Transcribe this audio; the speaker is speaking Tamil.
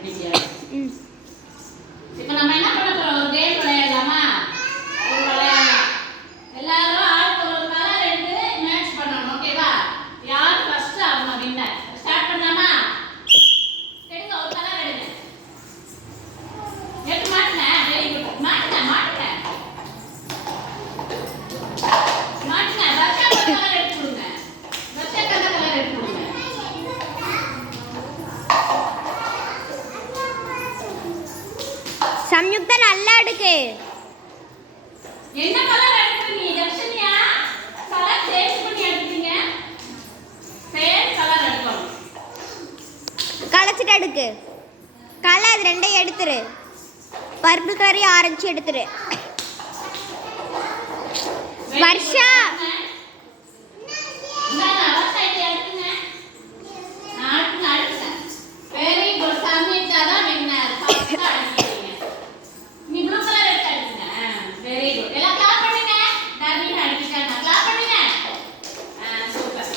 ம். இப்போ நம்ம என்ன பண்ண போறோம்? ஒரு கேம் விளையாடலாமா? ஒரு விளையாடலாம். எல்லாரும் ஆளுக்கு ஒரு கலர் எடுத்து மேட்ச் பண்ணணும். ஓகேவா? யார் ஃபர்ஸ்ட் அவங்க வின்னர். ஸ்டார்ட் பண்ணலாமா? எடுங்க ஒரு கலர் எடுங்க. எடுத்து மாட்டுங்க. Very good. மாட்டுங்க மாட்டுங்க. மாட்டுங்க. வர்ஷா ஒரு கலர் எடுத்து கொடுங்க. வர்ஷா கலர் எடுத்து கொடுங்க. சம்யுக்தா நல்லா எடுக்கு. என்ன கலர் எடுத்துறீங்க தர்ஷினியா? கலர் சேஞ்ச் பண்ணி எடுத்துங்க. சேம் கலர் எடுக்கணும். கலச்சிட்டு எடுக்கு. கலர் ரெண்டையும் எடுத்துரு. பர்பிள் கலர் ஆரஞ்சு எடுத்துரு. வர்ஷா இந்தாங்க வர்ஷா இதை எடுத்துங்க. அடுத்து அடுத்து. Very good. சம்யுக்தா தான் வின்னர். ஃபாஸ்டா அடிக்கிறீங்க. நீ ப்ளூ கலர் எடுத்து அடிங்க. Very good. எல்லாம் கிளாப் பண்ணுங்க. டர்வின் அடிச்சிட்டாங்க. கிளாப் பண்ணுங்க. சூப்பர்.